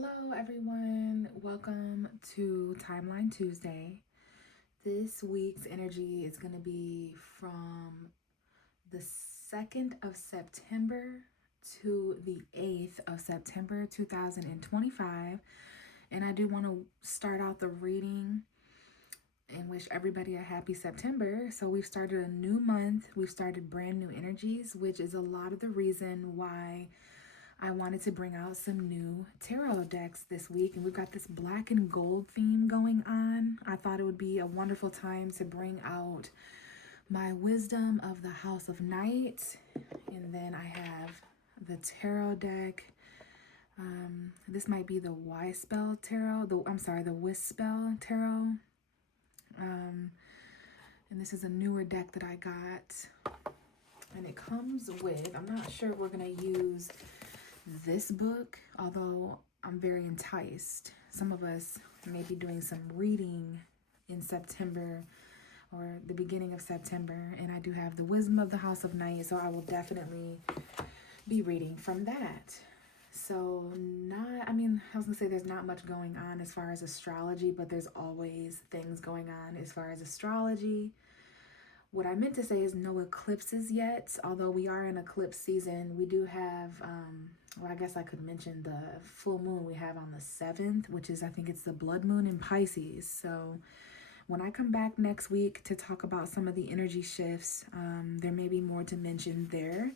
Hello, everyone. Welcome to Timeline Tuesday. This week's energy is going to be from the 2nd of September to the 8th of September 2025. And I do want to start out the reading and wish everybody a happy September. So we've started a new month, we've started brand new energies, which is a lot of the reason why I wanted to bring out some new tarot decks this week, and we've got this black and gold theme going on. I thought it would be a wonderful time to bring out my Wisdom of the House of Night, and then I have the tarot deck. This might be the Y-Spell Tarot, the Wispel Tarot. And this is a newer deck that I got, and it comes with, I'm not sure we're going to use this book, although I'm very enticed. Some of us may be doing some reading in September or the beginning of September, and I do have the Wisdom of the House of Night, so I will definitely be reading from that. So I was gonna say there's not much going on as far as astrology, but there's always things going on as far as astrology. What I meant to say is no eclipses yet, although we are in eclipse season. We do have, I guess I could mention the full moon we have on the 7th, which is, I think it's the blood moon in Pisces. So when I come back next week to talk about some of the energy shifts, there may be more to mention there.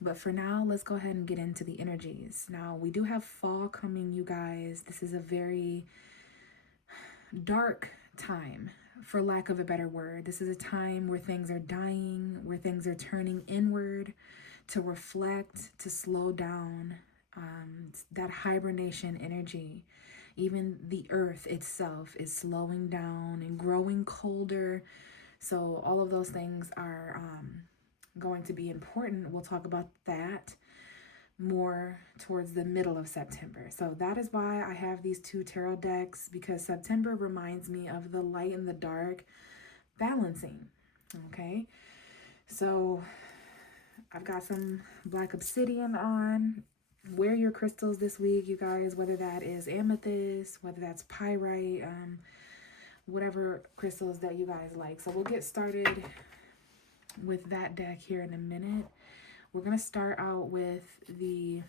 But for now, let's go ahead and get into the energies. Now, we do have fall coming, you guys. This is a very dark time, for lack of a better word. This is a time where things are dying, where things are turning inward, to reflect, to slow down, that hibernation energy. Even the earth itself is slowing down and growing colder. So all of those things are going to be important. We'll talk about that more towards the middle of September. So that is why I have these two tarot decks, because September reminds me of the light and the dark balancing. Okay, so I've got some black obsidian on. Wear your crystals this week, you guys, whether that is amethyst, whether that's pyrite, whatever crystals that you guys like. So we'll get started with that deck here in a minute. We're going to start out with the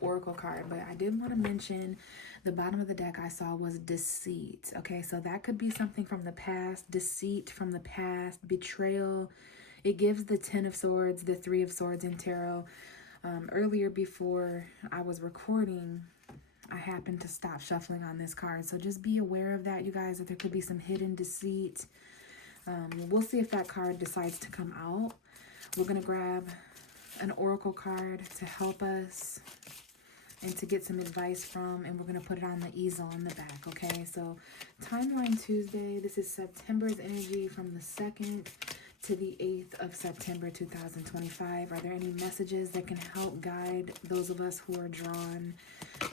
oracle card, but I did want to mention the bottom of the deck I saw was deceit. Okay, so that could be something from the past, deceit from the past, betrayal. It gives the 10 of swords, the 3 of swords in tarot. Earlier before I was recording, I happened to stop shuffling on this card, so just be aware of that, you guys, that there could be some hidden deceit. We'll see if that card decides to come out. We're going to grab an oracle card to help us and to get some advice from, and we're going to put it on the easel in the back, okay? So Timeline Tuesday, this is September's energy from the 2nd to the 8th of September 2025. Are there any messages that can help guide those of us who are drawn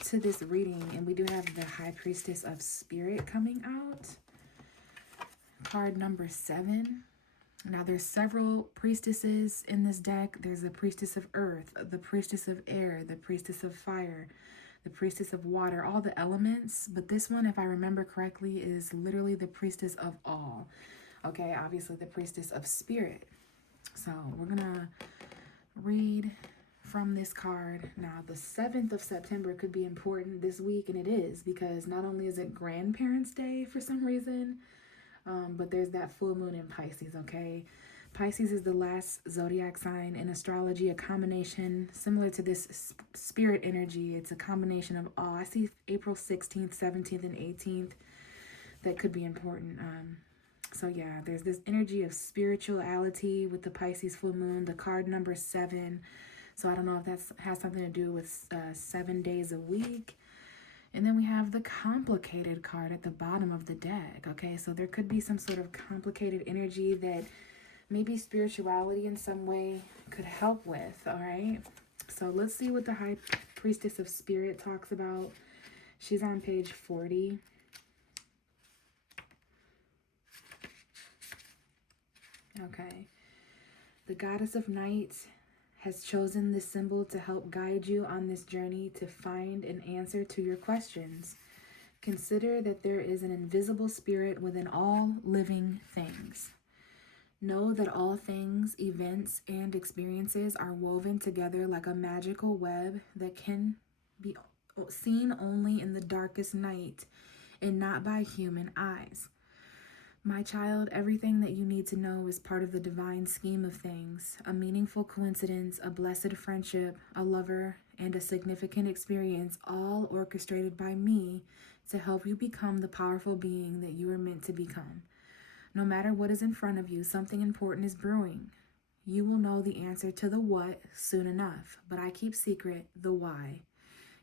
to this reading? And we do have the High Priestess of Spirit coming out. Card number 7. Now, there's several priestesses in this deck. There's the Priestess of Earth, the Priestess of Air, the Priestess of Fire, the Priestess of Water, all the elements. But this one, if I remember correctly, is literally the Priestess of all. Okay, obviously the Priestess of Spirit. So we're going to read from this card. Now, the 7th of September could be important this week, and it is, because not only is it Grandparents' Day for some reason, but there's that full moon in Pisces, okay? Pisces is the last zodiac sign in astrology, a combination similar to this spirit energy. It's a combination of all. I see April 16th, 17th, and 18th that could be important. So yeah, there's this energy of spirituality with the Pisces full moon, the card number 7. So I don't know if that has something to do with 7 days a week. And then we have the complicated card at the bottom of the deck. Okay, so there could be some sort of complicated energy that maybe spirituality in some way could help with. All right, so let's see what the High Priestess of Spirit talks about. She's on page 40. Okay. The Goddess of Night has chosen this symbol to help guide you on this journey to find an answer to your questions. Consider that there is an invisible spirit within all living things. Know that all things, events, and experiences are woven together like a magical web that can be seen only in the darkest night and not by human eyes. My child, everything that you need to know is part of the divine scheme of things, a meaningful coincidence, a blessed friendship, a lover, and a significant experience, all orchestrated by me to help you become the powerful being that you are meant to become. No matter what is in front of you, something important is brewing. You will know the answer to the what soon enough, but I keep secret the why.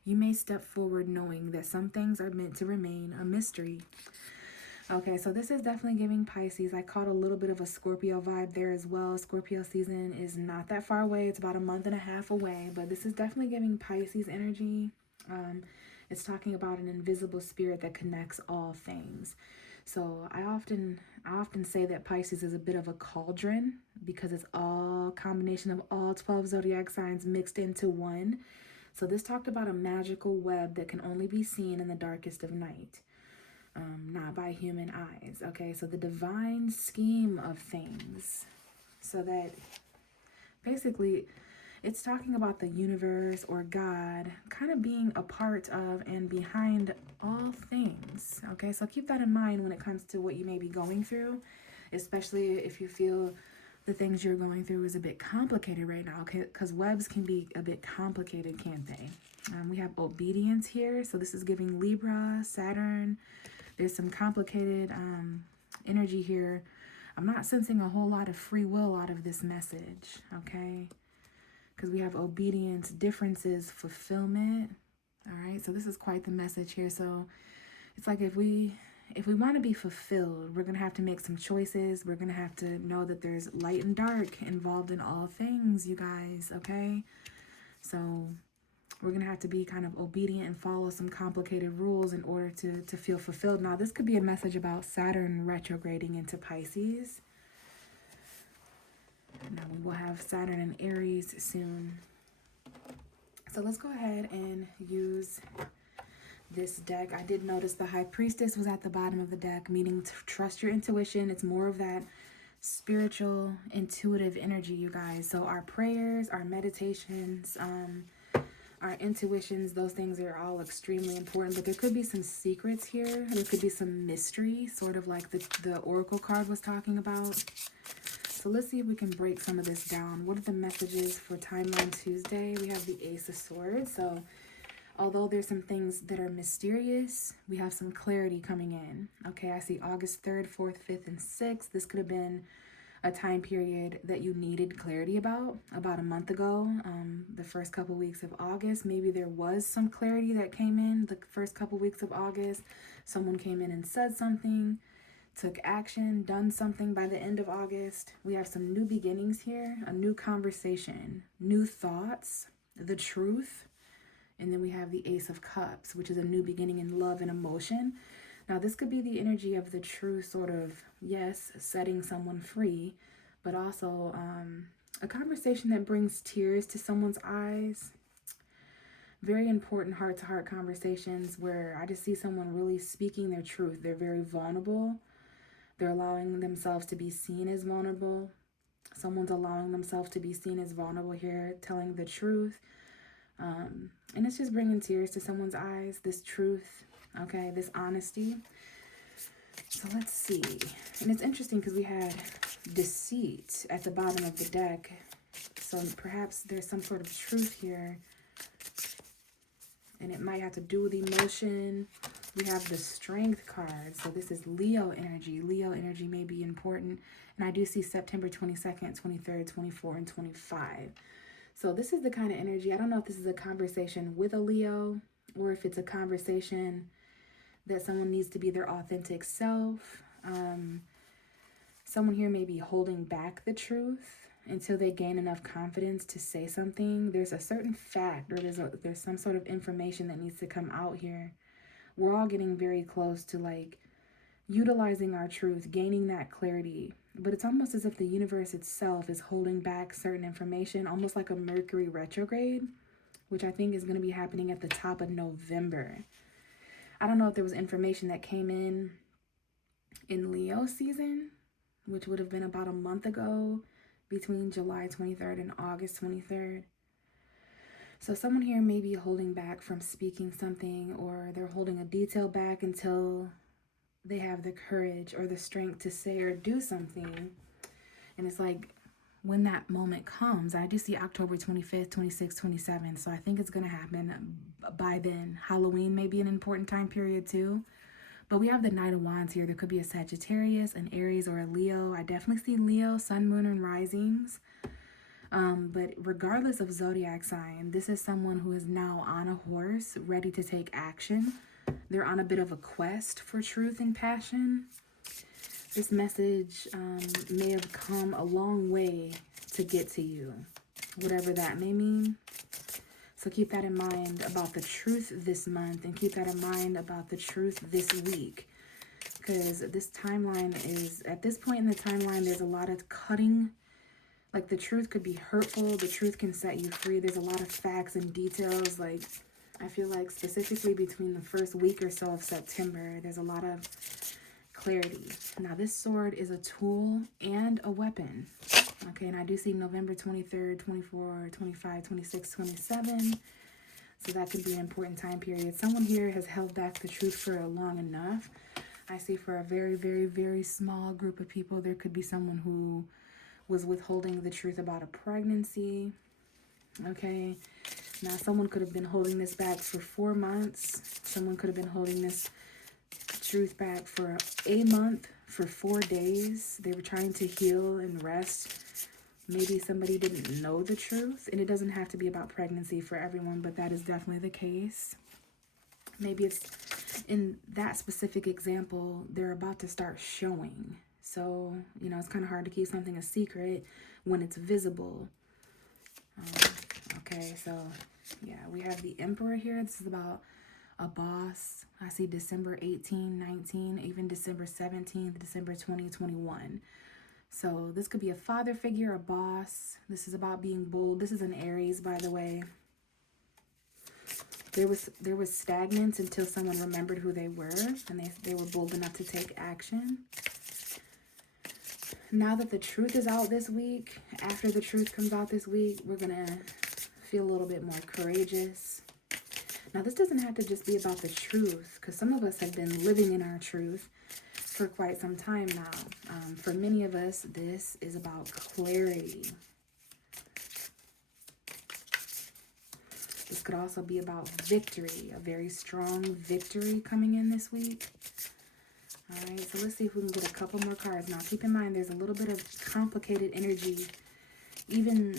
You may step forward knowing that some things are meant to remain a mystery. Okay, so this is definitely giving Pisces. I caught a little bit of a Scorpio vibe there as well. Scorpio season is not that far away. It's about a month and a half away, but this is definitely giving Pisces energy. It's talking about an invisible spirit that connects all things. So I often say that Pisces is a bit of a cauldron because it's all combination of all 12 zodiac signs mixed into one. So this talked about a magical web that can only be seen in the darkest of night. Not by human eyes. Okay, so the divine scheme of things. So that basically it's talking about the universe or God kind of being a part of and behind all things. Okay, so keep that in mind when it comes to what you may be going through, especially if you feel the things you're going through is a bit complicated right now, okay? Because webs can be a bit complicated, can't they? We have obedience here, so this is giving Libra, Saturn. There's some complicated energy here. I'm not sensing a whole lot of free will out of this message, okay? Because we have obedience, differences, fulfillment. All right, so this is quite the message here. So it's like if we want to be fulfilled, we're going to have to make some choices. We're going to have to know that there's light and dark involved in all things, you guys, okay? So we're going to have to be kind of obedient and follow some complicated rules in order to feel fulfilled. Now, this could be a message about Saturn retrograding into Pisces. Now, we will have Saturn in Aries soon. So let's go ahead and use this deck. I did notice the High Priestess was at the bottom of the deck, meaning to trust your intuition. It's more of that spiritual, intuitive energy, you guys. So our prayers, our meditations, our intuitions, those things are all extremely important, but there could be some secrets here. There could be some mystery, sort of like the Oracle card was talking about. So let's see if we can break some of this down. What are the messages for Timeline Tuesday? We have the Ace of Swords. So although there's some things that are mysterious, we have some clarity coming in. Okay, I see August 3rd, 4th, 5th, and 6th. This could have been a time period that you needed clarity about a month ago. The first couple weeks of August, maybe there was some clarity that came in the first couple weeks of August. Someone came in and said something, took action, done something by the end of August. We have some new beginnings here, a new conversation, new thoughts, the truth. And then we have the Ace of Cups, which is a new beginning in love and emotion. Now, this could be the energy of the true sort of, yes, setting someone free, but also a conversation that brings tears to someone's eyes. Very important heart-to-heart conversations where I just see someone really speaking their truth. They're very vulnerable. They're allowing themselves to be seen as vulnerable. Someone's allowing themselves to be seen as vulnerable here, telling the truth. And it's just bringing tears to someone's eyes, this truth, okay, this honesty. So let's see. And it's interesting because we had deceit at the bottom of the deck. So perhaps there's some sort of truth here. And it might have to do with emotion. We have the Strength card. So this is Leo energy. Leo energy may be important. And I do see September 22nd, 23rd, 24, and 25. So this is the kind of energy. I don't know if this is a conversation with a Leo or if it's a conversation that someone needs to be their authentic self. Someone here may be holding back the truth until they gain enough confidence to say something. There's a certain fact or there's some sort of information that needs to come out here. We're all getting very close to utilizing our truth, gaining that clarity. But it's almost as if the universe itself is holding back certain information, almost like a Mercury retrograde, which I think is going to be happening at the top of November. I don't know if there was information that came in Leo season, which would have been about a month ago, between July 23rd and August 23rd. So someone here may be holding back from speaking something, or they're holding a detail back until they have the courage or the strength to say or do something. And it's like, when that moment comes, I do see October 25th, 26th, 27th. So I think it's going to happen by then. Halloween may be an important time period too. But we have the Knight of Wands here. There could be a Sagittarius, an Aries, or a Leo. I definitely see Leo, Sun, Moon, and Risings. But regardless of zodiac sign, this is someone who is now on a horse, ready to take action. They're on a bit of a quest for truth and passion. This message may have come a long way to get to you, whatever that may mean. So keep that in mind about the truth this month, and keep that in mind about the truth this week. Because this timeline is, at this point in the timeline, there's a lot of cutting. Like, the truth could be hurtful. The truth can set you free. There's a lot of facts and details. Like, I feel like specifically between the first week or so of September, there's a lot of clarity. Now, this sword is a tool and a weapon. Okay, and I do see November 23rd, 24, 25, 26, 27. So that could be an important time period. Someone here has held back the truth for long enough. I see for a very, very, very small group of people, there could be someone who was withholding the truth about a pregnancy. Okay, now someone could have been holding this back for 4 months. Someone could have been holding this truth back for a month, for 4 days. They were trying to heal and rest. Maybe somebody didn't know the truth, and it doesn't have to be about pregnancy for everyone, but that is definitely the case. Maybe it's in that specific example, they're about to start showing. So, you know, it's kind of hard to keep something a secret when it's visible. Okay, so yeah, we have the Emperor here. This is about a boss. I see December 18, 19, even December 17th, December 2021. So this could be a father figure, a boss. This is about being bold. This is an Aries, by the way. There was stagnance until someone remembered who they were, and they were bold enough to take action. Now that the truth is out this week, after the truth comes out this week, we're going to feel a little bit more courageous. Now, this doesn't have to just be about the truth, because some of us have been living in our truth for quite some time now. For many of us, this is about clarity. This could also be about victory, a very strong victory coming in this week. All right, so let's see if we can get a couple more cards. Now, keep in mind, there's a little bit of complicated energy, even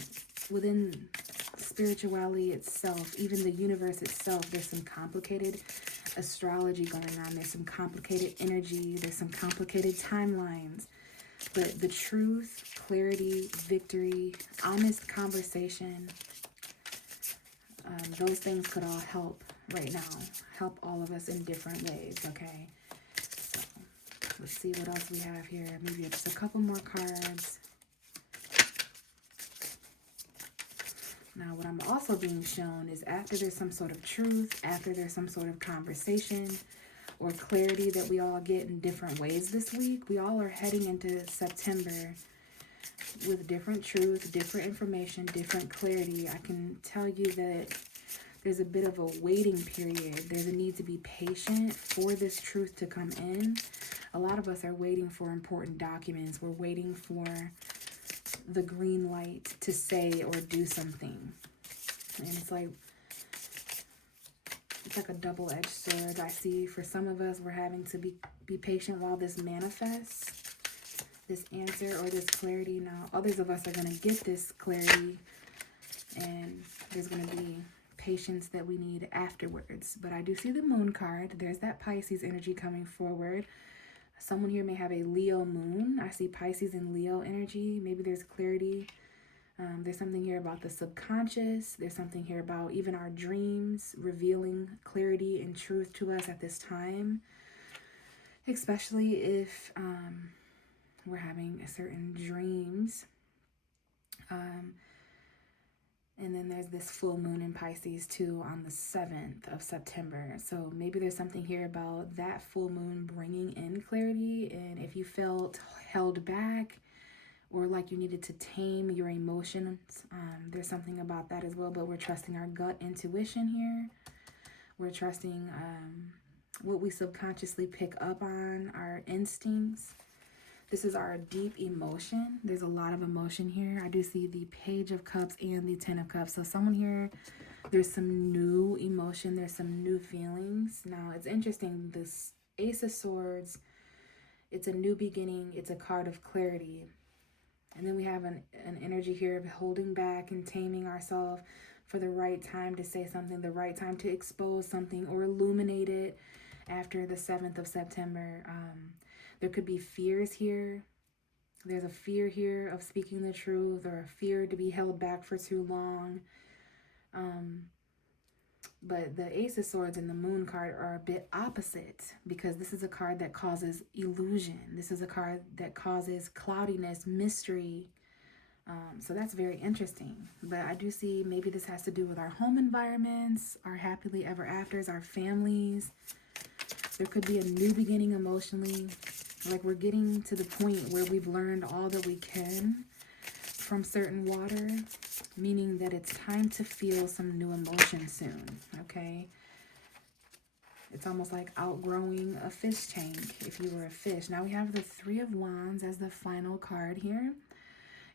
within spirituality itself, even the universe itself. There's some complicated astrology going on. There's some complicated energy. There's some complicated timelines. But the truth, clarity, victory, honest conversation, those things could all help right now. Help all of us in different ways, okay? So let's see what else we have here. Maybe just a couple more cards. Now, what I'm also being shown is after there's some sort of truth, after there's some sort of conversation or clarity that we all get in different ways this week, we all are heading into September with different truth, different information, different clarity. I can tell you that there's a bit of a waiting period. There's a need to be patient for this truth to come in. A lot of us are waiting for important documents. We're waiting for the green light to say or do something. And it's like a double-edged sword. I see for some of us, we're having to be patient while this manifests, this answer or this clarity. Now, others of us are going to get this clarity, and there's going to be patience that we need afterwards. But I do see the moon card. There's that Pisces energy coming forward. Someone here may have a Leo moon. I see Pisces and Leo energy. Maybe there's clarity. There's something here about the subconscious. There's something here about even our dreams, revealing clarity and truth to us at this time. especially if we're having certain dreams. Um, and then there's this full moon in Pisces too on the 7th of September. So maybe there's something here about that full moon bringing in clarity. And if you felt held back or like you needed to tame your emotions, there's something about that as well. But we're trusting our gut intuition here. We're trusting what we subconsciously pick up on, our instincts. This is our deep emotion. There's a lot of emotion here. I do see the Page of Cups and the Ten of Cups. So someone here, there's some new emotion. There's some new feelings. Now, it's interesting. This Ace of Swords, it's a new beginning. It's a card of clarity. And then we have an energy here of holding back and taming ourselves for the right time to say something, the right time to expose something or illuminate it after the 7th of September. There could be fears here. There's a fear here of speaking the truth or a fear to be held back for too long. But the Ace of Swords and the Moon card are a bit opposite because this is a card that causes illusion. This is a card that causes cloudiness, mystery. So that's very interesting. But I do see maybe this has to do with our home environments, our happily ever afters, our families. There could be a new beginning emotionally. Like we're getting to the point where we've learned all that we can from certain water, meaning that it's time to feel some new emotion soon, okay? It's almost like outgrowing a fish tank if you were a fish. Now we have the Three of Wands as the final card here.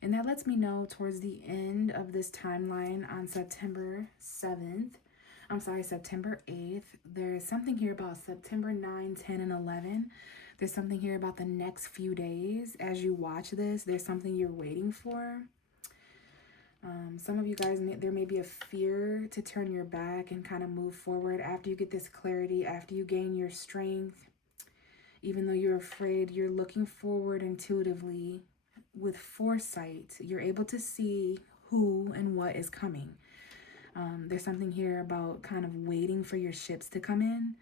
And that lets me know towards the end of this timeline on September 8th, there's something here about September 9, 10, and 11. There's something here about the next few days. As you watch this, there's something you're waiting for. Some of you guys, there may be a fear to turn your back and kind of move forward after you get this clarity, after you gain your strength. Even though you're afraid, you're looking forward intuitively with foresight. You're able to see who and what is coming. There's something here about kind of waiting for your ships to come in.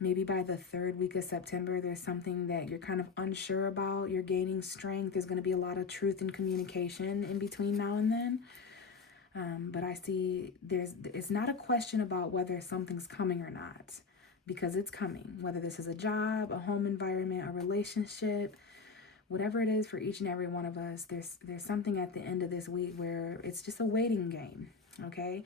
Maybe by the 3rd week of September, there's something that you're kind of unsure about. You're gaining strength. There's going to be a lot of truth and communication in between now and then. But I see it's not a question about whether something's coming or not, because it's coming. Whether this is a job, a home environment, a relationship, whatever it is for each and every one of us, there's something at the end of this week where it's just a waiting game, okay?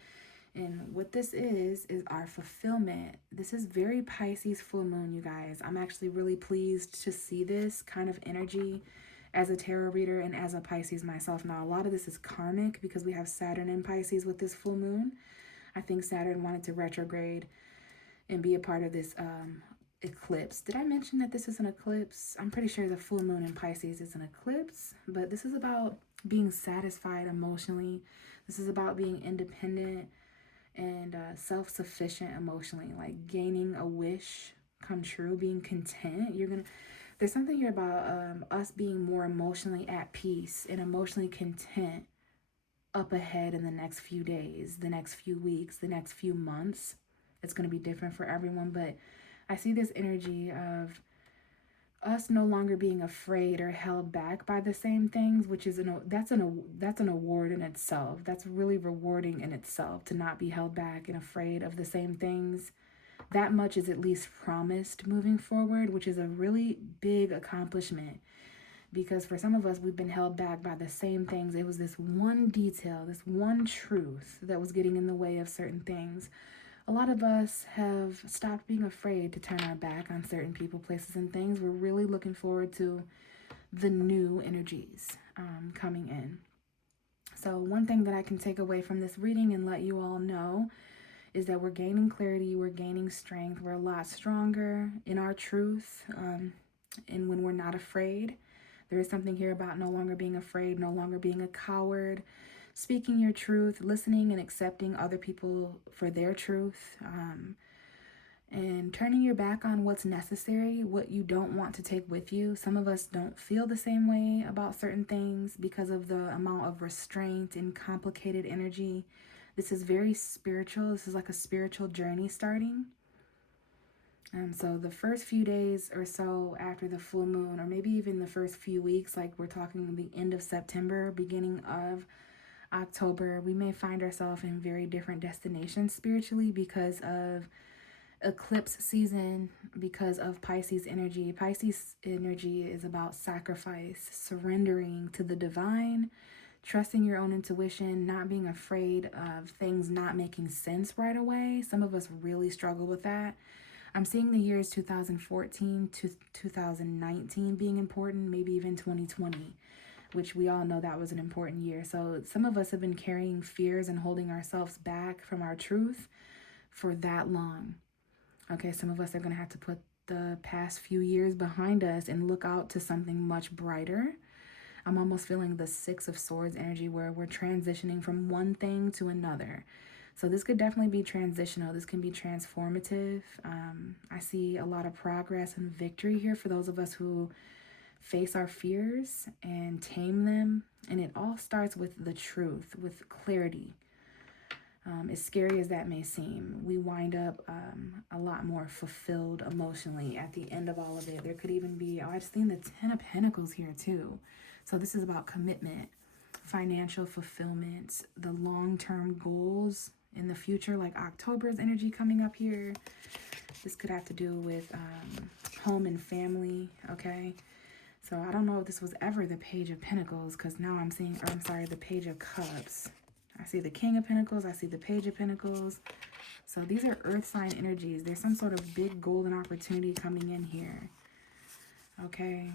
And what this is our fulfillment. This is very Pisces full moon, you guys. I'm actually really pleased to see this kind of energy as a tarot reader and as a Pisces myself. Now, a lot of this is karmic because we have Saturn in Pisces with this full moon. I think Saturn wanted to retrograde and be a part of this eclipse. Did I mention that this is an eclipse? I'm pretty sure the full moon in Pisces is an eclipse, but this is about being satisfied emotionally. This is about being independent and self-sufficient emotionally, like gaining a wish come true, being content. There's something here about us being more emotionally at peace and emotionally content up ahead in the next few days, the next few weeks, the next few months. It's going to be different for everyone, but I see this energy of us no longer being afraid or held back by the same things, which is that's an award in itself. That's really rewarding in itself to not be held back and afraid of the same things. That much is at least promised moving forward, which is a really big accomplishment. Because for some of us, we've been held back by the same things. It was this one detail, this one truth that was getting in the way of certain things. A lot of us have stopped being afraid to turn our back on certain people, places, and things. We're really looking forward to the new energies coming in. So one thing that I can take away from this reading and let you all know is that we're gaining clarity, we're gaining strength, we're a lot stronger in our truth, and when we're not afraid. There is something here about no longer being afraid, no longer being a coward, speaking your truth, listening and accepting other people for their truth, and turning your back on what's necessary, what you don't want to take with you. Some of us don't feel the same way about certain things because of the amount of restraint and complicated energy. This is very spiritual. This is like a spiritual journey starting. So the first few days or so after the full moon, or maybe even the first few weeks, like we're talking the end of September, beginning of October, we may find ourselves in very different destinations spiritually because of eclipse season, because of Pisces energy. Pisces energy is about sacrifice, surrendering to the divine, trusting your own intuition, not being afraid of things not making sense right away. Some of us really struggle with that. I'm seeing the years 2014 to 2019 being important, maybe even 2020, which we all know that was an important year. So some of us have been carrying fears and holding ourselves back from our truth for that long. Okay, some of us are going to have to put the past few years behind us and look out to something much brighter. I'm almost feeling the Six of Swords energy where we're transitioning from one thing to another. So this could definitely be transitional. This can be transformative. I see a lot of progress and victory here for those of us who face our fears and tame them. And it all starts with the truth, with clarity. As scary as that may seem, we wind up a lot more fulfilled emotionally at the end of all of it. There could even be, I've seen the Ten of Pentacles here too. So this is about commitment, financial fulfillment, the long-term goals in the future, like October's energy coming up here. This could have to do with home and family, okay? So I don't know if this was ever the Page of Pentacles, because now I'm seeing, or I'm sorry, the Page of Cups. I see the King of Pentacles, I see the Page of Pentacles. So these are earth sign energies. There's some sort of big golden opportunity coming in here. Okay.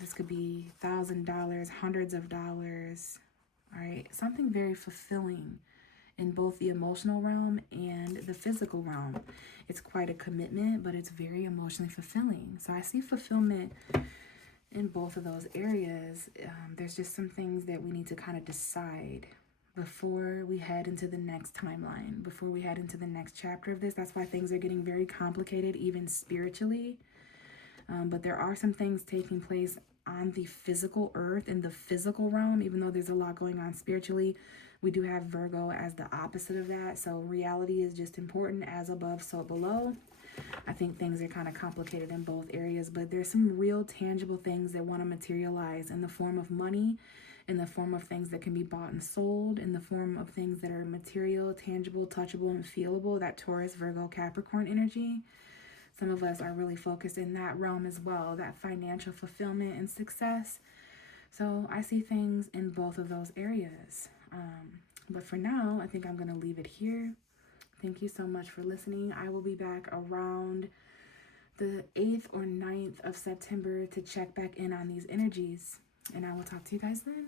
This could be $1,000, hundreds of dollars. All right. Something very fulfilling in both the emotional realm and the physical realm. It's quite a commitment, but it's very emotionally fulfilling. So I see fulfillment in both of those areas. There's just some things that we need to kind of decide before we head into the next timeline, before we head into the next chapter of this. That's why things are getting very complicated, even spiritually. But there are some things taking place on the physical earth, in the physical realm, even though there's a lot going on spiritually. We do have Virgo as the opposite of that. So reality is just important, as above, so below. I think things are kind of complicated in both areas, but there's some real tangible things that want to materialize in the form of money, in the form of things that can be bought and sold, in the form of things that are material, tangible, touchable, and feelable, that Taurus, Virgo, Capricorn energy. Some of us are really focused in that realm as well, that financial fulfillment and success. So I see things in both of those areas. But for now, I think I'm going to leave it here. Thank you so much for listening. I will be back around the 8th or 9th of September to check back in on these energies. And I will talk to you guys then.